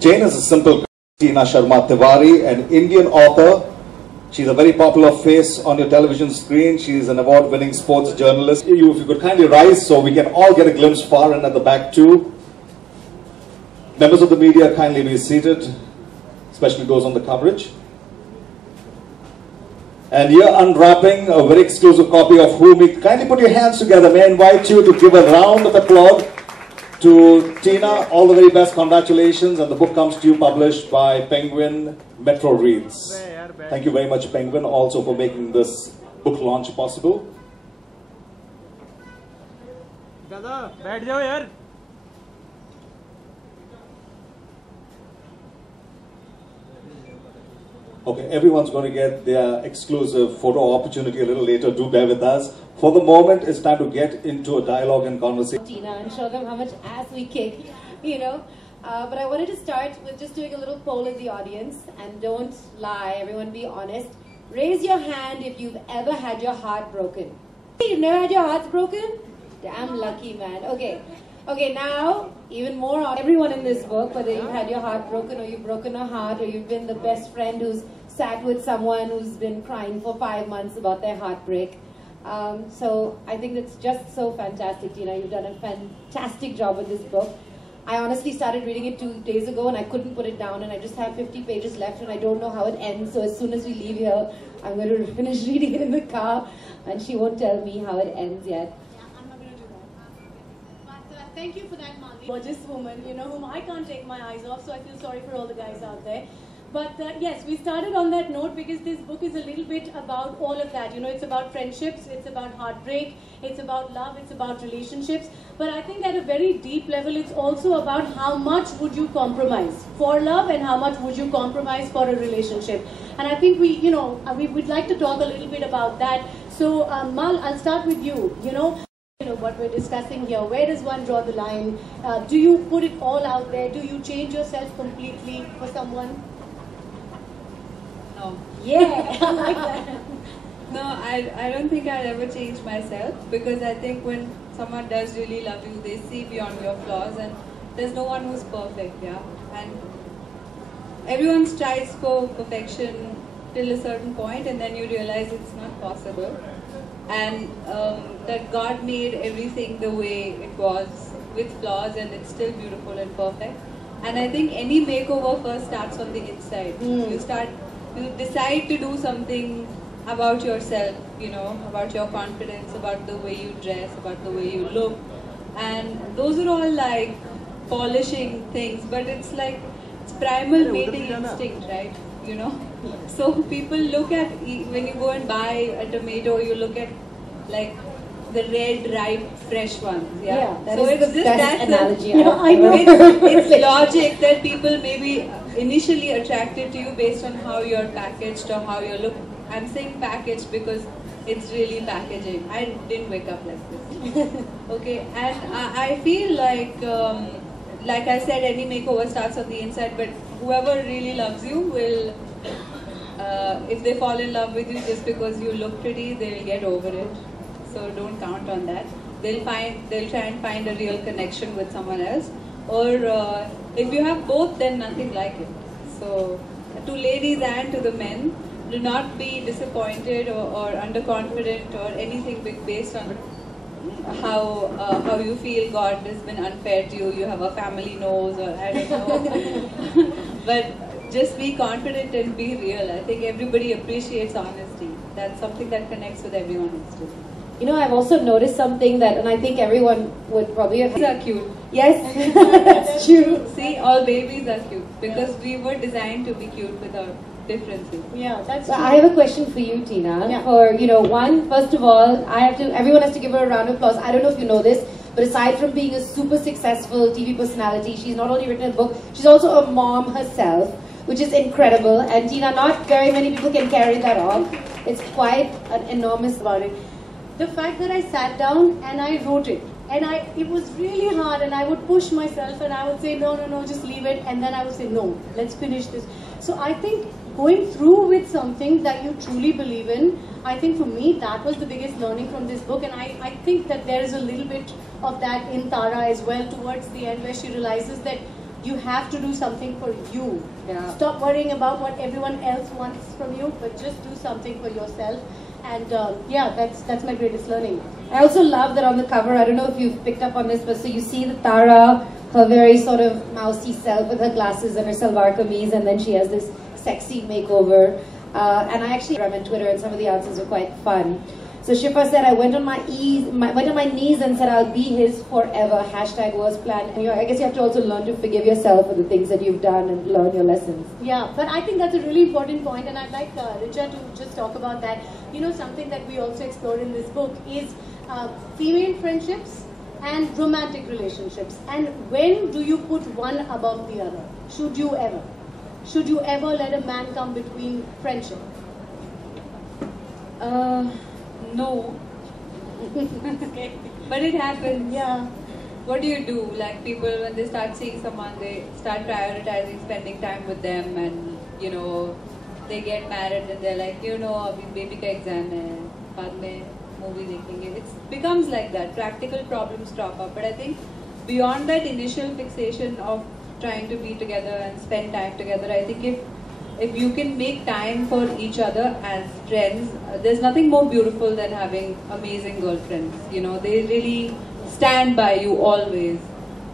Jane is a simple girl. Tina Sharma Tiwari, an Indian author. She's a very popular face on your television screen. She's an award-winning sports journalist. If you could kindly rise so we can all get a glimpse far and at the back too. Members of the media, kindly be seated, especially those on the coverage. And here unwrapping a very exclusive copy of Who Me. Kindly put your hands together. May I invite you to give a round of applause to Tina. All the very best. Congratulations. And the book comes to you published by Penguin Metro Reads. Thank you very much, Penguin, also for making this book launch possible. Okay, everyone's going to get their exclusive photo opportunity a little later. Do bear with us. For the moment, it's time to get into a dialogue and conversation. Tina, and show them how much ass we kick, you know. But I wanted to start with just doing a little poll in the audience. And don't lie, everyone be honest. Raise your hand if you've ever had your heart broken. You've never had your heart broken? Damn lucky, man. Okay. Okay, now, even more, everyone in this book, whether you've had your heart broken or you've broken a heart or you've been the best friend who's sat with someone who's been crying for 5 months about their heartbreak. So I think it's just so fantastic, Tina. You've done a fantastic job with this book. I honestly started reading it 2 days ago and I couldn't put it down, and I just have 50 pages left and I don't know how it ends. So as soon as we leave here, I'm going to finish reading it in the car and she won't tell me how it ends yet. Thank you for that, Mali. Gorgeous woman, you know, whom I can't take my eyes off, so I feel sorry for all the guys out there. But yes, we started on that note because this book is a little bit about all of that. You know, it's about friendships, it's about heartbreak, it's about love, it's about relationships. But I think at a very deep level, it's also about how much would you compromise for love and how much would you compromise for a relationship. And I think we would like to talk a little bit about that. So, Mal, I'll start with you, you know what we're discussing here. Where does one draw the line? Do you put it all out there? Do you change yourself completely for someone? No. Yeah, I like that. No, I don't think I'll ever change myself, because I think when someone does really love you, they see beyond your flaws, and there's no one who's perfect, yeah. And everyone strives for perfection till a certain point, and then you realize it's not possible. And that God made everything the way it was, with flaws, and it's still beautiful and perfect. And I think any makeover first starts on the inside. You decide to do something about yourself, you know, about your confidence, about the way you dress, about the way you look. And those are all like polishing things, but it's like, it's primal mating instinct, right? You know, so people look at, when you go and buy a tomato, you look at like the red, ripe, fresh ones. Yeah, that so is it's the just best analogy. I know. It's logic that people may be initially attracted to you based on how you're packaged or how you look. I'm saying packaged because it's really packaging. I didn't wake up like this. Okay, and I feel like I said, any makeover starts on the inside, but whoever really loves you will, if they fall in love with you just because you look pretty, they'll get over it. So don't count on that. They'll try and find a real connection with someone else. Or if you have both, then nothing like it. So to ladies and to the men, do not be disappointed or underconfident or anything based on how you feel God has been unfair to you. You have a family nose, or I don't know. But just be confident and be real. I think everybody appreciates honesty. That's something that connects with everyone else. You know, I've also noticed something that, and I think everyone would probably have... Babies are cute. Yes, that's true. See, all babies are cute because we were designed to be cute with our differences. Yeah, that's So true. I have a question for you, Tina. Yeah. For, first of all, everyone has to give her a round of applause. I don't know if you know this, but aside from being a super successful TV personality, she's not only written a book, she's also a mom herself, which is incredible. And Tina, not very many people can carry that off. It's quite an enormous about it. The fact that I sat down and I wrote it, and it was really hard, and I would push myself and I would say, no, just leave it, and then I would say, no, let's finish this. So I think going through with something that you truly believe in. I think for me that was the biggest learning from this book, and I think that there is a little bit of that in Tara as well towards the end, where she realizes that you have to do something for you. Yeah. Stop worrying about what everyone else wants from you, but just do something for yourself. And yeah, that's my greatest learning. I also love that on the cover, I don't know if you've picked up on this, but so you see the Tara, her very sort of mousy self with her glasses and her salwar kameez, and then she has this sexy makeover. And I actually read on Twitter, and some of the answers were quite fun. So Shifa said, I went on my knees and said, I'll be his forever. # was planned. And I guess you have to also learn to forgive yourself for the things that you've done and learn your lessons. Yeah, but I think that's a really important point, and I'd like Richa to just talk about that. You know, something that we also explore in this book is female friendships and romantic relationships. And when do you put one above the other? Should you ever? Should you ever let a man come between friendship? No. Okay. But it happens. Yeah. What do you do? Like, people, when they start seeing someone, they start prioritizing spending time with them, and you know, they get married and they're like, you know, abhi baby ka exam hai, baad mein movie dekhenge. It becomes like that. Practical problems crop up. But I think beyond that initial fixation of trying to be together and spend time together, I think if you can make time for each other as friends, there's nothing more beautiful than having amazing girlfriends. You know, they really stand by you always.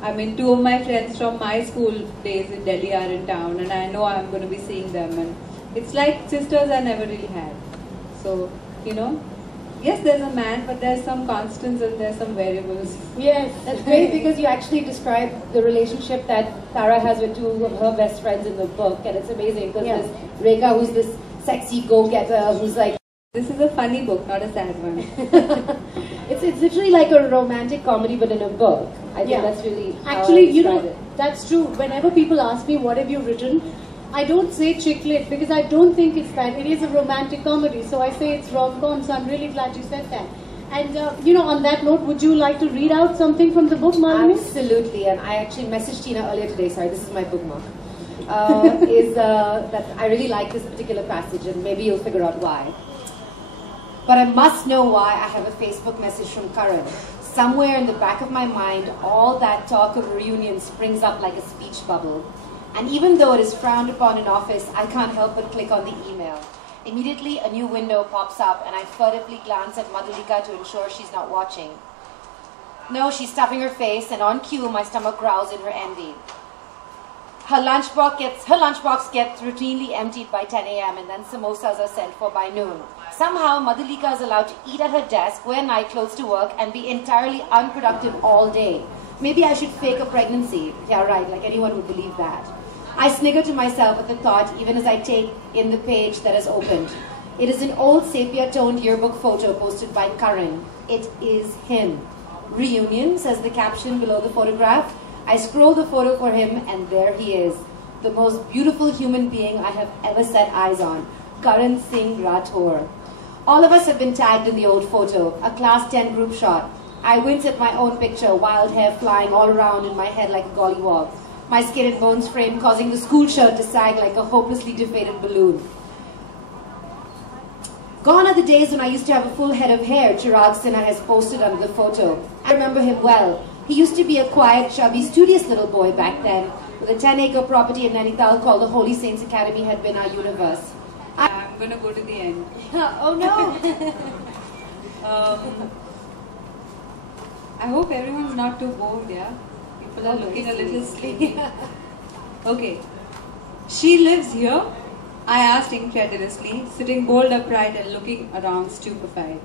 I mean, 2 of my friends from my school days in Delhi are in town, and I know I'm going to be seeing them, and it's like sisters I never really had. So, you know, yes, there's a man, but there's some constants and there's some variables. Yes, that's great, because you actually describe the relationship that Tara has with 2 of her best friends in the book, and it's amazing because there's Rekha, who's this sexy go-getter, who's like... This is a funny book, not a sad one. It's literally like a romantic comedy, but in a book. I think that's really how Actually, I you know, describe it. that's true. Whenever people ask me what have you written, I don't say chick lit because I don't think it's that. It is a romantic comedy, so I say it's rom-com. So I'm really glad you said that. And you know, on that note, would you like to read out something from the book, Malini? Absolutely, and I actually messaged Tina earlier today. Sorry, this is my bookmark. That I really like this particular passage, and maybe you'll figure out why. But I must know why I have a Facebook message from Karan. Somewhere in the back of my mind, all that talk of reunion springs up like a speech bubble. And even though it is frowned upon in office, I can't help but click on the email. Immediately, a new window pops up, and I furtively glance at Madhulika to ensure she's not watching. No, she's stuffing her face, and on cue, my stomach growls in her envy. Her lunchbox gets routinely emptied by 10 a.m. and then samosas are sent for by noon. Somehow, Madhulika is allowed to eat at her desk, wear night clothes to work, and be entirely unproductive all day. Maybe I should fake a pregnancy. Yeah, right, like anyone would believe that. I snigger to myself at the thought, even as I take in the page that has opened. It is an old sepia-toned yearbook photo posted by Karan. It is him. Reunion, says the caption below the photograph. I scroll the photo for him, and there he is. The most beautiful human being I have ever set eyes on. Karan Singh Rathore. All of us have been tagged in the old photo, a class 10 group shot. I wince at my own picture, wild hair flying all around in my head like a gollywog. My skin and bones frame causing the school shirt to sag like a hopelessly deflated balloon. Gone are the days when I used to have a full head of hair, Chirag Sinha has posted under the photo. I remember him well. He used to be a quiet, chubby, studious little boy back then, with a 10-acre property in Nainital called the Holy Saints Academy had been our universe. I'm going to go to the end. Oh no! I hope everyone's not too bored, yeah? People are looking a little sleepy. Okay. She lives here? I asked incredulously, sitting bolt upright and looking around stupefied.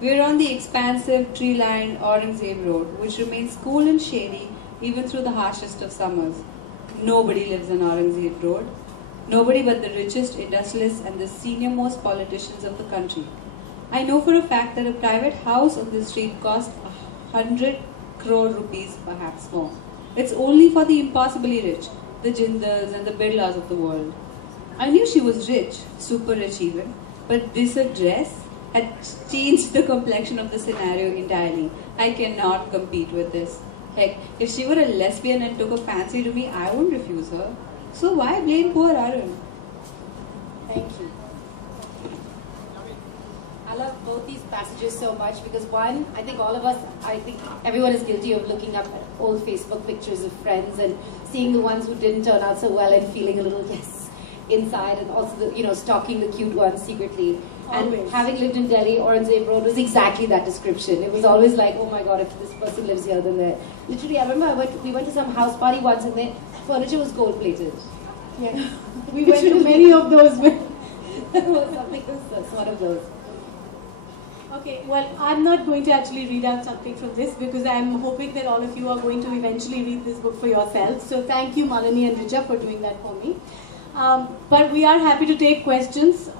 We're on the expansive, tree-lined Aurangzeb Road, which remains cool and shady even through the harshest of summers. Nobody lives on Aurangzeb Road. Nobody but the richest industrialists and the senior-most politicians of the country. I know for a fact that a private house on this street costs 100 crore rupees, perhaps more. It's only for the impossibly rich, the Jindals and the Birlas of the world. I knew she was rich, super rich even, but this address had changed the complexion of the scenario entirely. I cannot compete with this. Heck, if she were a lesbian and took a fancy to me, I wouldn't refuse her. So why blame poor Arun? Thank you. I love both these passages so much because one, I think all of us, I think everyone is guilty of looking up at old Facebook pictures of friends and seeing the ones who didn't turn out so well and feeling a little yes inside, and also the, stalking the cute ones secretly. Always. And having lived in Delhi, Aurangzeb Road was exactly that description. It was always like, oh my god, if this person lives here, then there. Literally, I remember we went to some house party once and the furniture was gold plated. Yes. We went to many of those. It was something, it's one of those. Okay, well, I'm not going to actually read out something from this because I'm hoping that all of you are going to eventually read this book for yourselves. So thank you, Malini and Richa, for doing that for me. But we are happy to take questions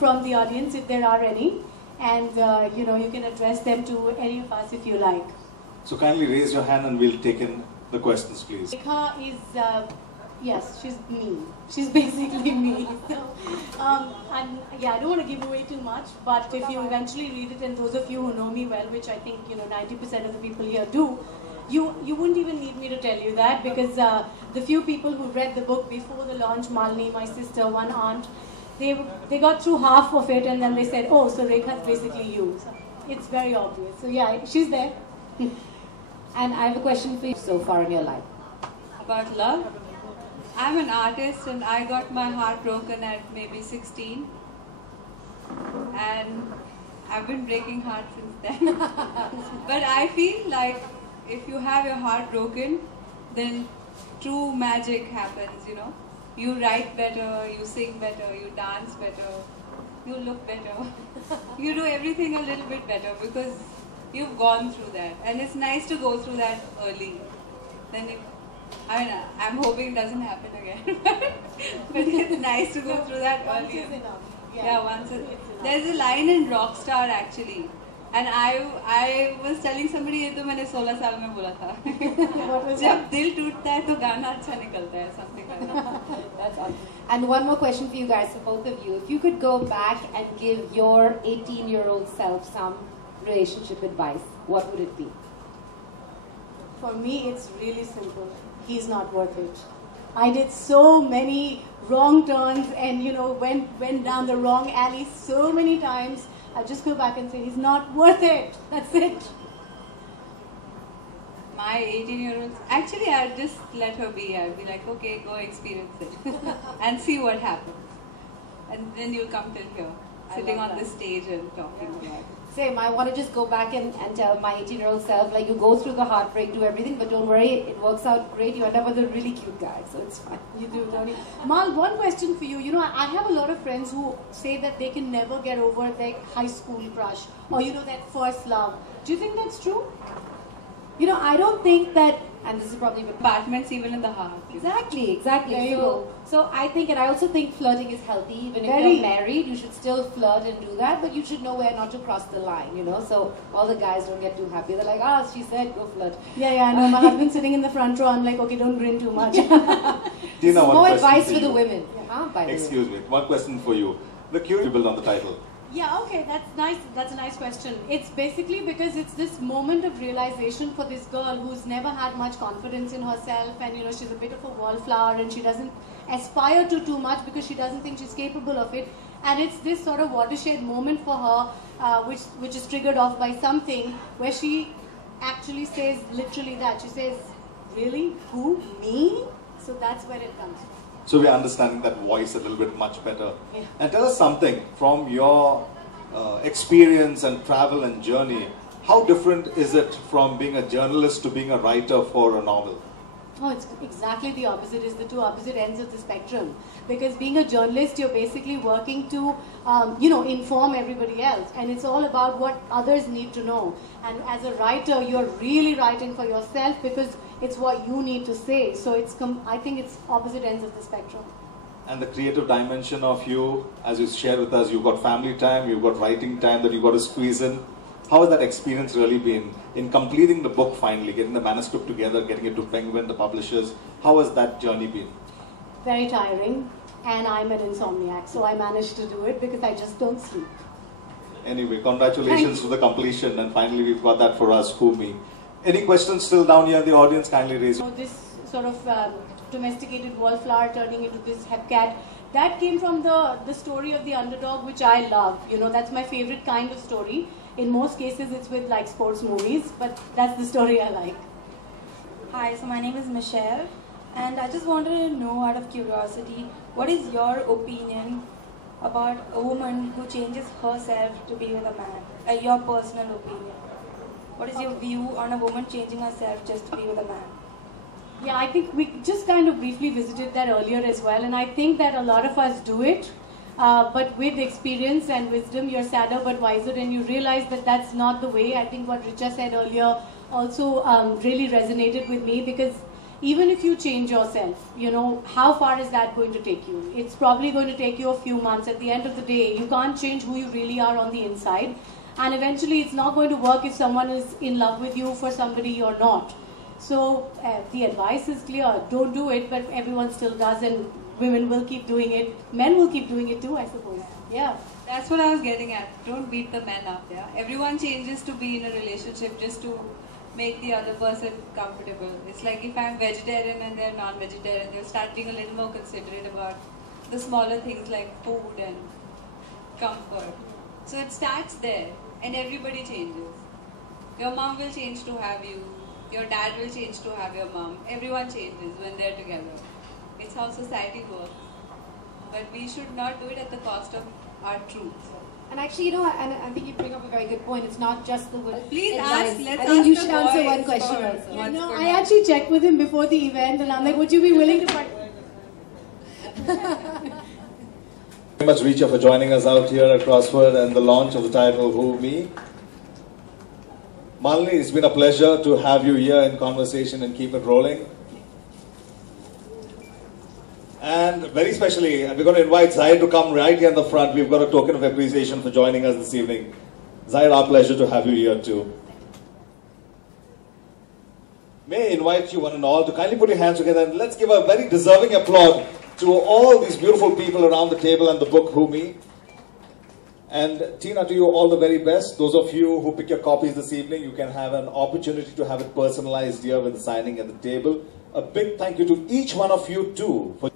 from the audience if there are any. And, you can address them to any of us if you like. So kindly raise your hand and we'll take in the questions, please. Rekha is, yes, she's me. She's basically me. So, and yeah, I don't want to give away too much, but if you eventually read it, and those of you who know me well, which I think 90% of the people here do, you wouldn't even need me to tell you that, because the few people who read the book before the launch, Malini, my sister, one aunt, they got through half of it and then they said, oh, so Rekha's basically you. So it's very obvious. So yeah, she's there. And I have a question for you so far in your life. About love? I'm an artist and I got my heart broken at maybe 16. And I've been breaking hearts since then. But I feel like if you have your heart broken, then true magic happens, You write better, you sing better, you dance better, you look better. You do everything a little bit better because you've gone through that. And it's nice to go through that early. Then I'm hoping it doesn't happen again. But it's nice to go through that Once early. is enough. Yeah, once is enough. There's a line in Rockstar actually. And I was telling somebody ये तो मैंने 16 साल में बोला था. What was जब दिल टूटता है तो गाना अच्छा निकलता है, something like that. That's awesome. And one more question for you guys, for both of you. If you could go back and give your 18-year-old self some relationship advice, what would it be? For me, it's really simple. He's not worth it. I did so many wrong turns and, went down the wrong alley so many times. I'll just go back and say, he's not worth it. That's it. My 18-year-old, actually I'd just let her be. I'd be like, okay, go experience it and see what happens. And then you'll come till here, sitting on the stage and talking about it. Same, I want to just go back and tell my 18-year-old self, like, you go through the heartbreak, do everything, but don't worry, it works out great. You end up with a really cute guy, so it's fine. You do, don't you? Mal, one question for you. I have a lot of friends who say that they can never get over their high school crush or, that first love. Do you think that's true? I don't think that, and this is probably Apartments even in the heart. Exactly. There you go. So I think, and I also think flirting is healthy. Even if Very. you're married, you should still flirt and do that, but you should know where not to cross the line, So all the guys don't get too happy. They're like, she said, go flirt. Yeah, I know. My husband's sitting in the front row. I'm like, okay, don't grin too much. Tina, one More question advice for for the you. women. Huh, by the way. Excuse me, one question for you. The cue you build on the title. Yeah, okay, that's nice. That's a nice question. It's basically because it's this moment of realization for this girl who's never had much confidence in herself, and she's a bit of a wallflower, and she doesn't aspire to too much because she doesn't think she's capable of it. And it's this sort of watershed moment for her, which is triggered off by something where she actually says literally that. She says, "Really? Who? Me?" So that's where it comes from. So we're understanding that voice a little bit much better. Yeah. And tell us something from your experience and travel and journey. How different is it from being a journalist to being a writer for a novel? Oh, it's exactly the opposite. It's the two opposite ends of the spectrum. Because being a journalist, you're basically working to, inform everybody else. And it's all about what others need to know. And as a writer, you're really writing for yourself because it's what you need to say. So I think it's opposite ends of the spectrum. And the creative dimension of you, as you share with us, you've got family time, you've got writing time that you've got to squeeze in. How has that experience really been in completing the book finally, getting the manuscript together, getting it to Penguin, the publishers? How has that journey been? Very tiring. And I'm an insomniac, so I managed to do it because I just don't sleep. Anyway, congratulations to the completion, and finally we've got that for us, Kumi. Any questions still down here in the audience? Kindly raise. This sort of domesticated wallflower turning into this hepcat that came from the story of the underdog, which I love. You know, that's my favorite kind of story. In most cases, it's with like sports movies, but that's the story I like. Hi, so my name is Michelle, and I just wanted to know, out of curiosity, what is your opinion about a woman who changes herself to be with a man? Your personal opinion. What is your view on a woman changing herself just to be with a man? Yeah, I think we just kind of briefly visited that earlier as well, and I think that a lot of us do it, but with experience and wisdom, you're sadder but wiser, and you realize that that's not the way. I think what Richa said earlier also really resonated with me, because even if you change yourself, you know, how far is that going to take you? It's probably going to take you a few months. At the end of the day, you can't change who you really are on the inside, and eventually it's not going to work if someone is in love with you for somebody you're not. So the advice is clear: don't do it, but everyone still does, and women will keep doing it. Men will keep doing it too, I suppose. Yeah. That's what I was getting at. Don't beat the men up, yeah? Everyone changes to be in a relationship just to make the other person comfortable. It's like if I'm vegetarian and they're non-vegetarian, they'll start being a little more considerate about the smaller things like food and comfort. So it starts there, and everybody changes. Your mom will change to have you. Your dad will change to have your mom. Everyone changes when they're together. It's how society works. But we should not do it at the cost of our truth. And actually, you know, and I think you bring up a very good point. It's not just the women. Please advice. ask. Let's I think ask you the should answer boys one question first. also. You know, What's I going on? actually checked with him before the event, and I'm like, would you be willing to Very much, Richa, for joining us out here at Crossword and the launch of the title Who Me. Malini, it's been a pleasure to have you here in conversation and keep it rolling. And very specially, we're going to invite Zahid to come right here in the front. We've got a token of appreciation for joining us this evening. Zahid, our pleasure to have you here too. May I invite you one and all to kindly put your hands together, and let's give a very deserving applause to all these beautiful people around the table and the book Who Me. And Tina, to you all the very best. Those of you who pick your copies this evening, you can have an opportunity to have it personalized here with the signing at the table. A big thank you to each one of you too for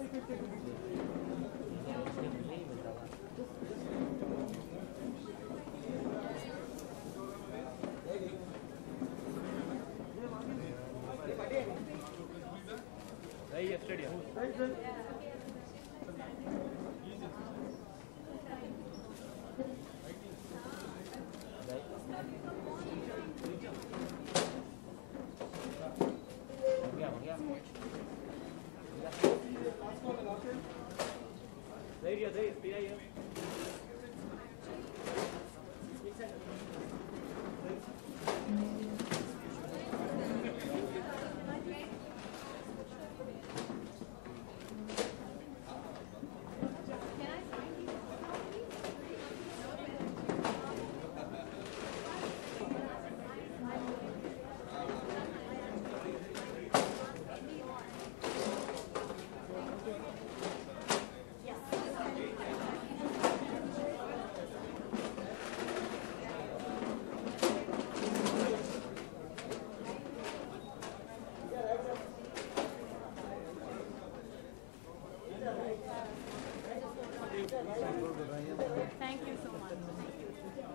Thank you so much.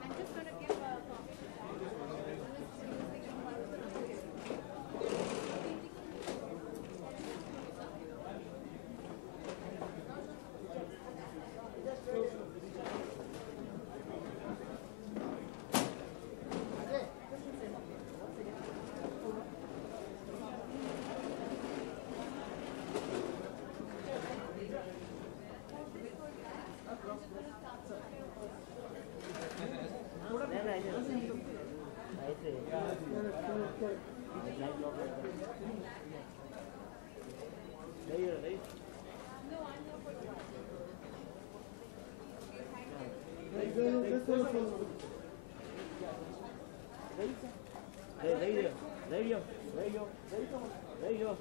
I'm just going to give a There you go.